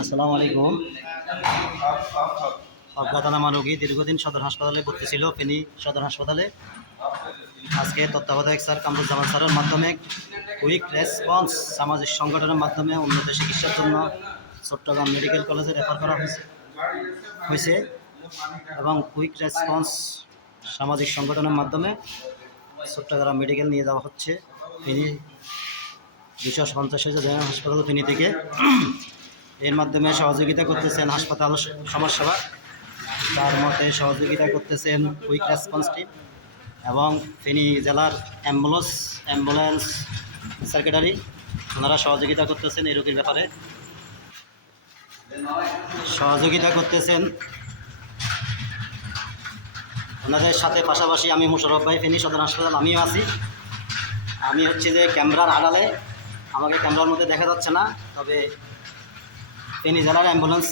আসসালামু আলাইকুম। অজ্ঞাতনামা রোগী দীর্ঘদিন সদর হাসপাতালে ভর্তি ছিল, ফেনী সদর হাসপাতালে। আজকে তত্ত্বাবধায়ক স্যার কামরুজ্জামান স্যারের মাধ্যমে কুইক রেসপন্স সামাজিক সংগঠনের মাধ্যমে উন্নত চিকিৎসার জন্য চট্টগ্রাম মেডিকেল কলেজে রেফার করা হয়েছে এবং কুইক রেসপন্স সামাজিক সংগঠনের মাধ্যমে চট্টগ্রাম মেডিকেল নিয়ে যাওয়া হচ্ছে ফেনী 250 জেনারেল হাসপাতাল ফেনী থেকে। এর মাধ্যমে সহযোগিতা করতেছেন হাসপাতাল সমাজসেবা, তার মধ্যে সহযোগিতা করতেছেন কুইক রেসপন্স টিম এবং ফেনী জেলার অ্যাম্বুলেন্স সেক্রেটারি, ওনারা সহযোগিতা করতেছেন এই রোগীর ব্যাপারে। সহযোগিতা করতেছেন ওনাদের সাথে পাশাপাশি আমি মুশারফ ভাই, ফেনী সদর হাসপাতাল আমিও আছি। আমি হচ্ছে যে ক্যামেরার আড়ালে, আমাকে ক্যামেরার মধ্যে দেখা যাচ্ছে না, তবে ফেনী জেলার অ্যাম্বুলেন্স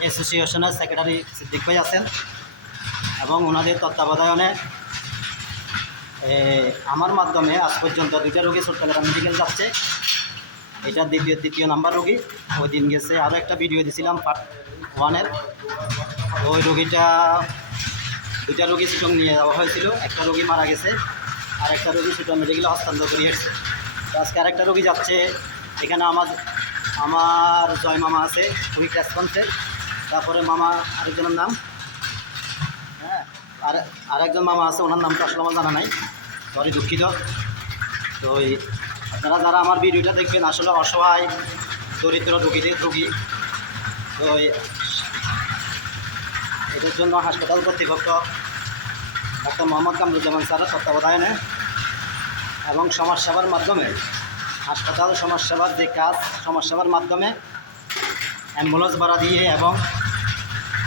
অ্যাসোসিয়েশনের সেক্রেটারি সিদ্দিক ভাই আছেন এবং ওনাদের তত্ত্বাবধানে আমার মাধ্যমে আজ পর্যন্ত 2টা রোগী চট্টগ্রাম মেডিকেল যাচ্ছে। এটা দ্বিতীয় নাম্বার রোগী। ওই দিন গেছে আরও একটা ভিডিও দিয়েছিলাম পার্ট 1-এর। ওই রোগীটা 2টা রোগী চিটং নিয়ে যাওয়া হয়েছিল, একটা রোগী মারা গেছে আর একটা রোগী চিটং মেডিকেলে হস্তান্তর করে এসছে। আজকে আরেকটা রোগী যাচ্ছে। এখানে আমার জয় মামা আছে কুইক রেসপন্সে, তারপরে মামা আরেকজনের নাম, হ্যাঁ, আরেকজন মামা আছে, ওনার নামটা আসলে আমার জানা নাই, সরি, দুঃখিত। তো আপনারা যারা আমার ভিডিওটা দেখবেন আসলে অসহায় দরিদ্র রোগী, তো এদের জন্য হাসপাতাল কর্তৃপক্ষ ডাক্তার মোহাম্মদ কামরুজ্জামান স্যারের তত্ত্বাবধানে এবং সমাজসেবার মাধ্যমে হাসপাতাল সমাজসেবার মাধ্যমে অ্যাম্বুলেন্স ভাড়া দিয়ে এবং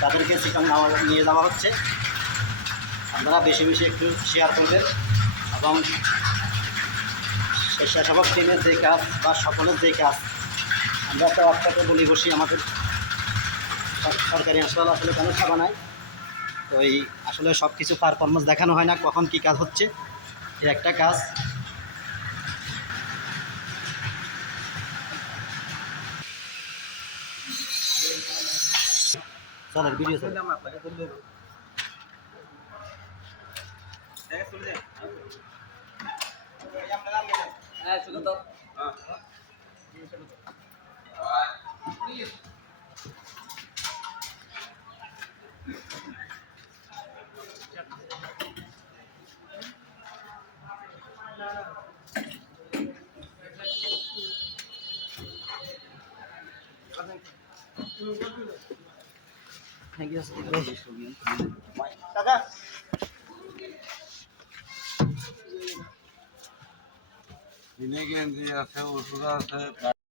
তাদেরকে চিটং নিয়ে যাওয়া হচ্ছে। আপনারা বেশি বেশি একটু শেয়ার করবেন এবং স্বেচ্ছাসেবক টিমের যে কাজ বা সকলের যে কাজ, আমরা তো একটাকে বলি বসি, আমাদের সরকারি হাসপাতাল আসলে কোনো সেবা নাই। তো আসলে সব কিছু পারফরমেন্স দেখানো হয় না, কখন কী কাজ হচ্ছে, এই একটা কাজ। চলেন ভিডিও থ্যাংক ইউ। ভিনেগার আছে, ওষুধ আছে।